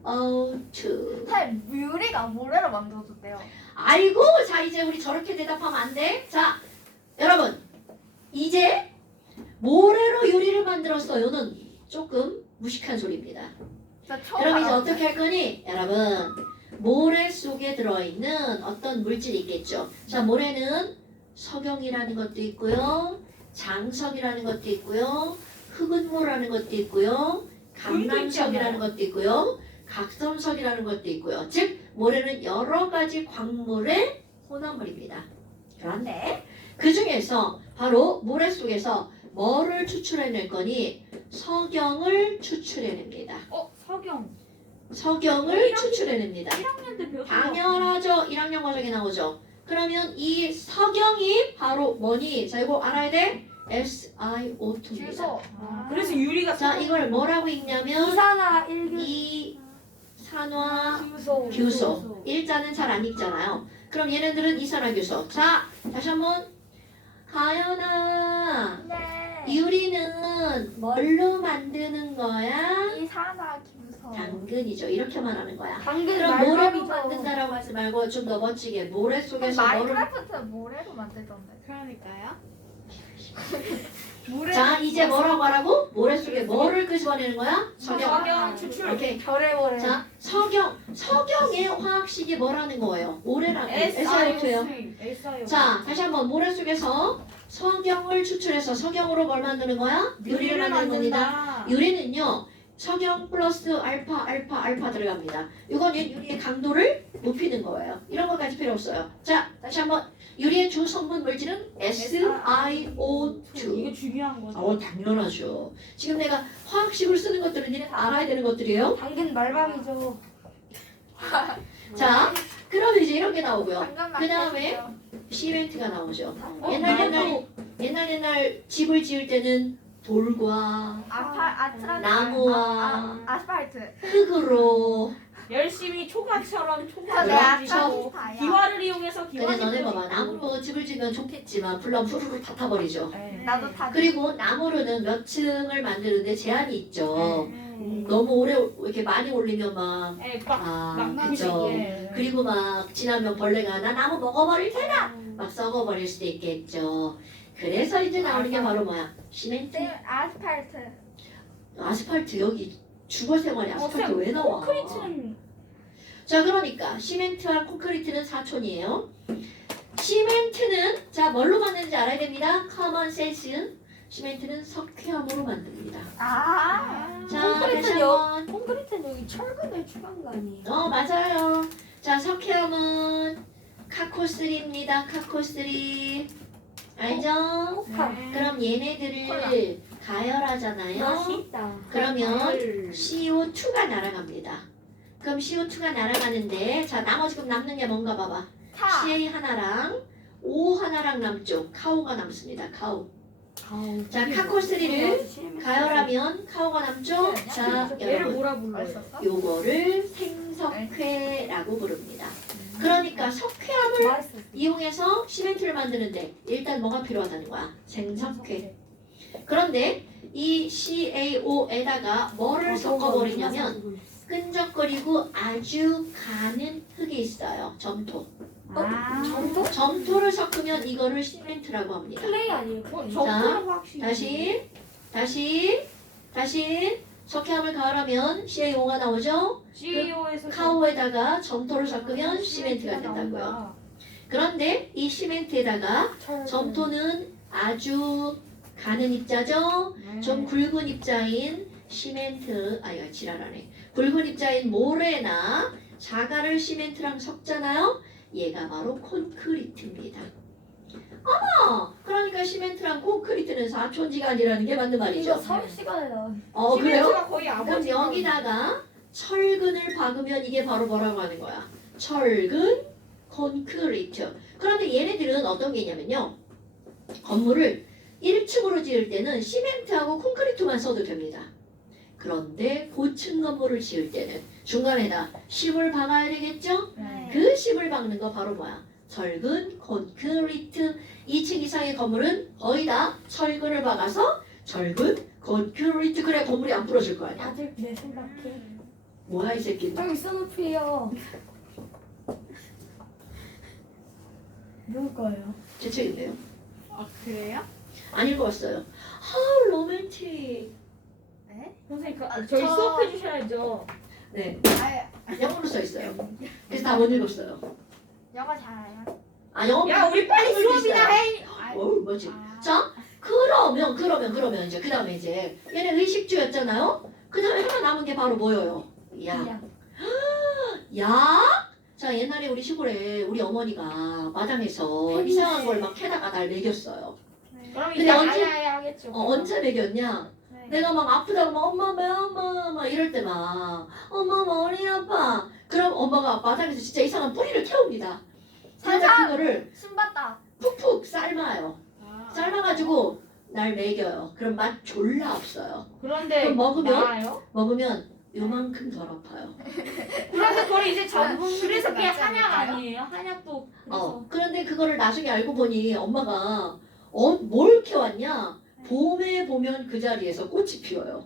SiO2. 사실 유리가 모래로 만들어줬대요. 아이고, 자 이제 우리 저렇게 대답하면 안 돼. 자, 여러분 이제 모래로 유리를 만들었어요는 조금 무식한 소리입니다. 나 처음 그럼 이제 알았어요. 어떻게 할 거니, 여러분? 모래 속에 들어있는 어떤 물질이 있겠죠. 자, 모래는 석영이라는 것도 있고요, 장석이라는 것도 있고요, 흑은모라는 것도 있고요, 감남석이라는 것도 있고요, 각섬석이라는 것도 있고요. 즉 모래는 여러 가지 광물의 혼합물입니다. 그런데 그 중에서 바로 모래 속에서 뭐를 추출해낼 거니? 석영을 추출해냅니다. 석영. 석영을 추출해냅니다. 1학년 때 배웠던 거. 당연하죠. 1학년 과정에 나오죠. 그러면 이 석영이 바로 뭐니? 자, 이거 알아야 돼. SiO2입니다. 주소. 그래서 유리가 자, 이걸 뭐라고 읽냐면 이산화 1교 이산화규소. 규소. 일자는 잘 안 읽잖아요. 그럼 얘네들은 이산화규소. 자, 다시 한번. 가연아, 네. 유리는 뭘로 만드는 거야? 이산화 규소. 당근이죠. 이렇게 말하는 거야. 당근 그럼 모래로 말밥이죠. 만든다라고 하지 말고 좀 더 멋지게 모래 속에서 뭐를 마인크래프트 모래로 만들던데. 그러니까요. 자 이제 뭐라고 하라고? 모래 속에 뭐를 끄집어내는 거야? 석영. 석영 추출. 오케이. 별의 모래. 자 석영의 화학식이 뭐라는 거예요? 모래라고. SiO2예요. SiO2. 자 다시 한번 모래 속에서 석영을 추출해서 석영으로 뭘 만드는 거야? 유리를 만드는 겁니다. 유리는요 석영 플러스 알파 들어갑니다. 이건 유리의 강도를 높이는 거예요. 이런 것까지 필요 없어요. 자 다시 한번 유리의 주 성분 물질은 SiO2. 이게 중요한 거죠. 당연하죠. 지금 내가 화학식을 쓰는 것들은 니네 다 알아야 되는 것들이에요. 당근 말밥이죠. 자 그럼 이제 이런 게 나오고요. 당근 그 다음에 만들었죠. 시멘트가 나오죠. 어, 옛날 집을 지을 때는 돌과 나무와 아스팔트. 흙으로. 열심히 초가처럼 저 초가를 내 그렇죠. 가지고 아스팔트야. 기와를 이용해서 근데 기와 너네 봐봐 나무로 집을 지으면 좋겠지만 불럼 후루룩 다 타버리죠. 나도 다. 그리고 나무로는 몇 층을 만드는데 제한이 있죠. 네. 너무 오래 이렇게 많이 올리면 막 막 그죠. 예. 그리고 막 지나면 벌레가 나 나무 먹어버릴 테다 막 썩어버릴 수도 있겠죠. 그래서 이제 나오는 게 바로 뭐야? 시멘트. 아스팔트. 아스팔트 여기 주거 생활에 아스팔트 왜 나와? 콘크리트는 자 그러니까 시멘트와 콘크리트는 사촌이에요. 시멘트는 자 뭘로 만드는지 알아야 됩니다. 커먼 센스. 시멘트는 석회암으로 만듭니다. 자 다시 한번. 콘크리트는 여기 철근을 추가한 거 아니에요? 맞아요. 자 석회암은 카코3입니다. 카코3 알죠? 그럼 얘네들을 가열하잖아요. 맛있다. 그러면 CO2가 날아갑니다. 그럼 CO2가 날아가는데 자 나머지 그럼 남는 게 뭔가 봐봐. 타. CA 하나랑 O 하나랑 남죠. 카오가 남습니다. 카오. 자 카코3를 가열하면 카오가 남죠. 자 얘를 여러분 뭐라 불러요? 맛있었어? 요거를 생석회라고 부릅니다. 그러니까 석회암을 맛있어. 이용해서 시멘트를 만드는데 일단 뭐가 필요하다는 거야? 생석회. 그런데 이 CaO에다가 뭐를 섞어버리냐면 끈적거리고 아주 가는 흙이 있어요. 점토. 점토? 점토를 섞으면 이거를 시멘트라고 합니다. 클레이 아니에요? 클레이. 점토라고 확실히. 다시 석회암을 가열하면 CaO가 나오죠. CEO에서 카오에다가 점토를 섞으면 시멘트가 된다고요. 그런데 이 시멘트에다가 점토는 아주 가는 입자죠. 좀 굵은 입자인 시멘트, 아야 지랄하네. 굵은 입자인 모래나 자갈을 시멘트랑 섞잖아요. 얘가 바로 콘크리트입니다. 그러니까 시멘트랑 콘크리트는 사촌지간이라는 게 맞는 이거 말이죠. 서울 시간에 나와. 그래요? 시멘트가 거의 그럼 아버지. 여기다가 철근을 박으면 이게 바로 뭐라고 하는 거야? 철근, 콘크리트. 그런데 얘네들은 어떤 게 있냐면요. 건물을 1층으로 지을 때는 시멘트하고 콘크리트만 써도 됩니다. 그런데 고층 건물을 지을 때는 중간에다 심을 박아야 되겠죠? 네. 그 심을 박는 거 바로 뭐야? 철근, 콘크리트. 2층 이상의 건물은 거의 다 철근을 박아서 철근, 콘크리트. 그래야 건물이 안 부러질 거 아니야. 아직 내 생각해. 뭐야 이 새끼. 여기 써놓고요. 누구 거예요? 제 책인데요. 아 그래요? 안 읽어봤어요. How romantic. 네? 선생님 저희 수업해 주셔야죠. 네, 아 영어로 써 있어요. 그래서 다 못 읽었어요. 영어 잘해요. 아 영어. 야 우리 빨리 읽을 수 수업이나 있어요. 해. 어우 뭐지? 아. 자, 그러면 이제 그 다음에 이제 얘네 의식주였잖아요. 그 다음에 하나 남은 게 바로 뭐예요? 야. 야? 자 옛날에 우리 시골에 우리 어머니가 마당에서 팬이네. 이상한 걸 막 캐다가 날 먹였어요. 그럼 근데 이제 언제- 알아야겠죠. 언제 먹였냐? 네. 내가 막 아프다고 막 엄마 막 이럴 때 막 엄마 머리 아파. 그럼 엄마가 마당에서 진짜 이상한 뿌리를 캐옵니다. 살짝 그거를 신봤다. 푹푹 삶아요. 아. 삶아가지고 날 먹여요. 그럼 맛 졸라 없어요. 그런데 그럼 먹으면 나아요? 먹으면 요만큼 덜 아파요. 그런데 그걸 이제 전분 그래서 그게 맞지 한약 않을까요? 아니에요? 한약도 그래서 그런데 그거를 나중에 알고 보니 엄마가 뭘 캐왔냐? 봄에 보면 그 자리에서 꽃이 피어요.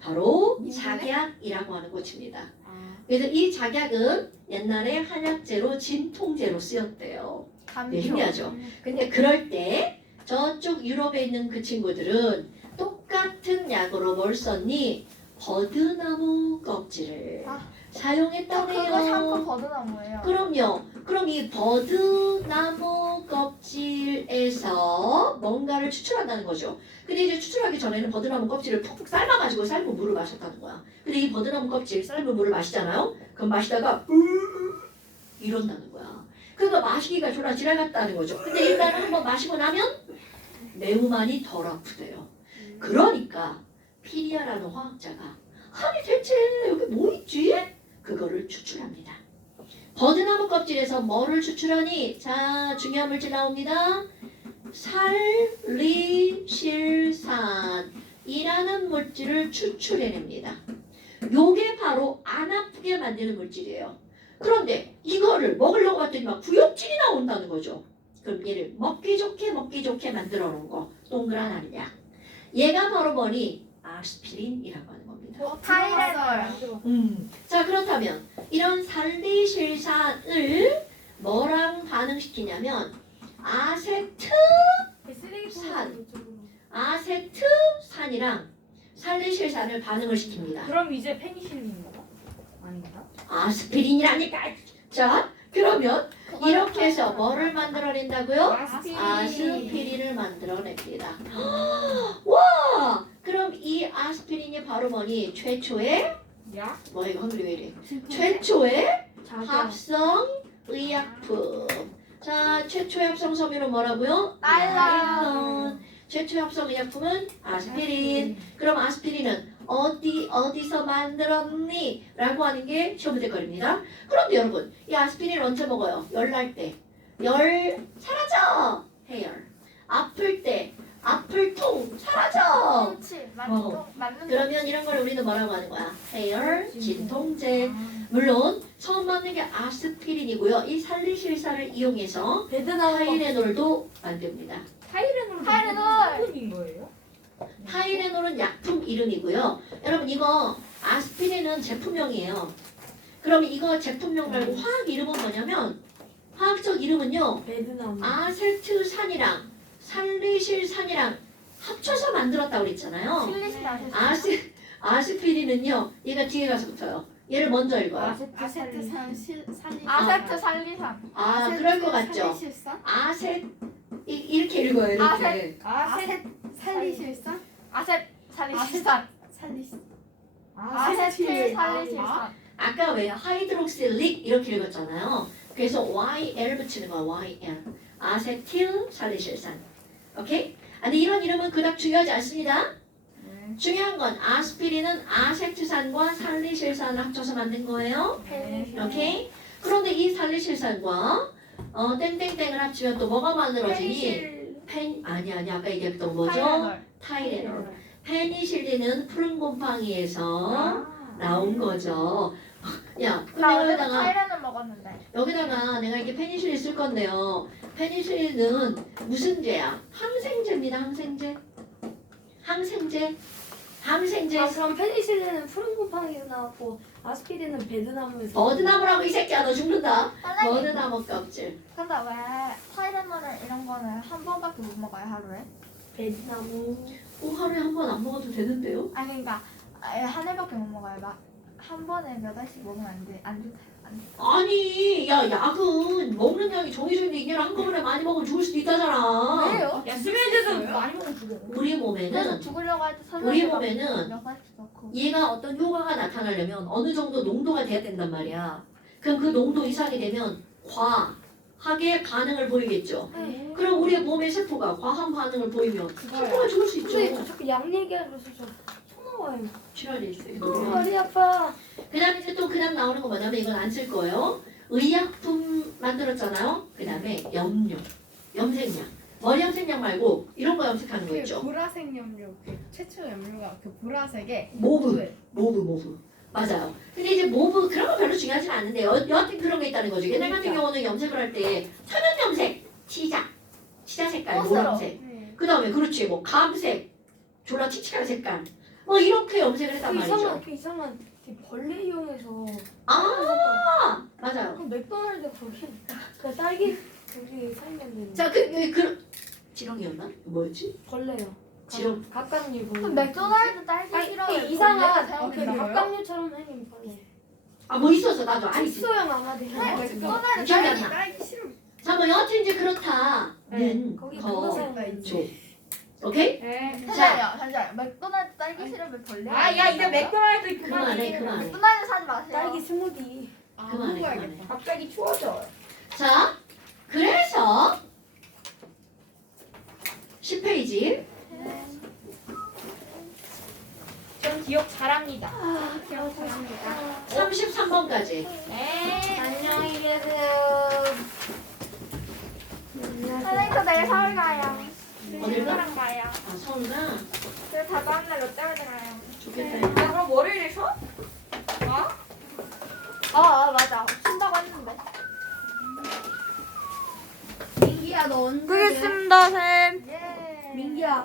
바로 인간의? 작약이라고 하는 꽃입니다. 아. 그래서 이 작약은 옛날에 한약재로 진통제로 쓰였대요. 네, 신기하죠? 근데 그럴 때 저쪽 유럽에 있는 그 친구들은 똑같은 약으로 뭘 썼니? 버드나무 껍질을 아. 사용했다네요. 그거 샴푸 버드나무예요. 그럼요. 그럼 이 버드나무 껍질에서 뭔가를 추출한다는 거죠. 근데 이제 추출하기 전에는 버드나무 껍질을 푹푹 삶아가지고 삶은 물을 마셨다는 거야. 근데 이 버드나무 껍질 삶은 물을 마시잖아요. 그럼 마시다가 이런다는 거야. 그러니까 마시기가 졸라 지랄 같다는 거죠. 근데 일단은 한번 마시고 나면 매우 많이 덜 아프대요. 그러니까 피리아라는 화학자가 아니 대체 여기 뭐 있지? 그거를 추출합니다. 버드나무 껍질에서 뭐를 추출하니? 자, 중요한 물질 나옵니다. 살리실산이라는 물질을 추출해냅니다. 요게 바로 안 아프게 만드는 물질이에요. 그런데 이거를 먹으려고 봤더니 막 구역질이 나온다는 거죠. 그럼 얘를 먹기 좋게 만들어 놓은 거 동그란 알약. 얘가 바로 뭐니? 아스피린이라고 하는 겁니다. 타이레놀. 자 그렇다면 이런 살리실산을 뭐랑 반응시키냐면 아세트산이랑 살리실산을 반응을 시킵니다. 그럼 이제 페니실린인가? 아닌가? 아스피린이라니까. 자 그러면 이렇게 해서 뭐를 만들어낸다고요? 아스피린을 만들어냅니다. 와 그럼 이 아스피린이 바로 뭐니? 최초의 야? 뭐야 이거 한글이 왜 이래? 최초의 합성 의약품. 자, 최초의 합성 섬유는 뭐라고요? 나일론. 최초의 합성 의약품은 아스피린. 그럼 아스피린은 어디서 만들었니? 라고 하는 게 시험 문제 거리입니다. 그런데 여러분, 이 아스피린 언제 먹어요? 열 날 때. 열 사라져! 해열. 아플 때. 아플통 사라져! 그렇지. 맞는 그러면 이런 걸 우리는 뭐라고 하는 거야? 해열, 진통제. 물론 처음 맞는 게 아스피린이고요. 이 살리실산을 이용해서 베드나무 타이레놀도 만듭니다. 타이레놀 타이레놀! 인 거예요? 타이레놀은 약품 이름이고요. 여러분 이거 아스피린은 제품명이에요. 그럼 이거 제품명 말고 화학 이름은 뭐냐면 화학적 이름은요. 베드나무 아세트산이랑 살리실산이랑 합쳐서 만들었다고 그랬잖아요. 실리신 아스피린은요. 얘가 뒤에 가서 붙어요. 얘를 먼저 읽어요. 아세트산 살리산. 그럴 것 같죠? 살리실산? 이렇게 읽어요. 이렇게. 살리실산? 살리실산. 아세트 살리실산. 아까 왜 하이드록실릭 이렇게 읽었잖아요. 그래서 YL 붙이는 거야. YL. 아세틸 살리실산. 오케이? 근데 이런 이름은 그닥 중요하지 않습니다. 중요한 건 아스피린은 아세트산과 살리실산을 합쳐서 만든 거예요. 오케이? 그런데 이 살리실산과 땡땡땡을 합치면 또 뭐가 만들어지니? 아니 아까 얘기했던 뭐죠? 타이레놀. 페니실린은 푸른 곰팡이에서 나온 거죠. 야, 그럼 나 내가 어제 여기다가 타이레놀 먹었는데. 여기다가 내가 이게 페니실린 쓸 건데요. 페니실린은 무슨 제야? 항생제입니다. 항생제. 항생제. 항생제. 아 그럼 페니실린은 푸른 곰팡이에서 나왔고 아스피린은 베드나무에서. 버드나무라고 이 새끼야 너 죽는다. 선생님. 버드나무 껍질. 근데 왜 타이레놀을 이런 거는 한 번밖에 못 먹어요 하루에? 베드나무. 하루에 한 번 안 먹어도 되는데요? 아니 그러니까 한 해밖에 못 먹어요. 막 한 번에 몇 알씩 먹으면 안 돼. 안 좋다. 안 돼. 아니 야 약은 먹는 양이 정해져있는데 이게 한꺼번에 많이 먹으면 죽을 수도 있다잖아. 왜요? 야 수면제도 많이 먹으면 죽어. 우리 그래서 몸에는 죽으려고 할 때 우리 설명서 몸에는 몇 알씩 넣고. 얘가 어떤 효과가 나타나려면 어느 정도 농도가 돼야 된단 말이야. 그럼 그 농도 이상이 되면 과하게 반응을 보이겠죠. 그럼 우리 몸의 세포가 과한 반응을 보이면 세포가 죽을 수 근데 있죠. 자꾸 약 얘기하면서 저 나와요. 지랄이 있어요. 머리 아파. 그 다음에 이제 또 그다음 나오는 거 뭐냐면 이건 안 쓸 거예요. 의약품 만들었잖아요. 그 다음에 염료, 염색약. 머리 염색약 말고 이런 거 염색하는 거 있죠. 보라색 염료, 그 최초 염료가 그 보라색에 모브. 맞아요. 근데 이제 모브 그런 거 별로 중요하진 않은데 여하튼 그런 게 있다는 거죠. 옛날 같은 경우는 염색을 할 때 천연 염색, 치자 색깔, 꽃으로. 노란색. 그 다음에 그렇지 뭐 감색, 졸라 칙칙한 색깔. 뭐 이렇게 염색을 했단 말이죠. 그 이상한 그 벌레 이용해서. 맞아요. 그 맥도날드 거기 그 딸기 거기 사용되는. 자, 지렁이였나? 뭐였지? 벌레요. 지렁. 갑각류 벌레. 그럼 맥도날드 딸기 아니, 싫어요. 그 이상한 그래요? 갑각류처럼 생긴 벌레. 뭐 있었어 나도 아니지. 식소형 아마도 네, 있는 맥도날드 기억이 안 딸기 나. 딸기 싫어. 자, 뭐 여하튼 이제 그렇다는 거기 거. 그거 사용. 줘. 오케이? 잠시만요. 맥도날드 딸기 싫으면 벌레. 아야 이제 맥도날드 그만해. 맥도날드 사지 마세요. 딸기 스무디. 아, 그만해. 먹어야겠다. 갑자기 추워져. 자, 그래서 10페이지. 전 기억 잘합니다. 기억 잘합니다. 33번까지. 네. 안녕히 계세요. 선생님 저 내일 서울 가요. 어딜 가? 누구랑 가요? 서울 가? 저 다다음날 롯데월드 가요. 좋겠다. 야 그럼 월요일에 쉬어? 맞아. 쉰다고 했는데. 민기야 너 언제? 그겠습니다, 쌤. 예. 민기야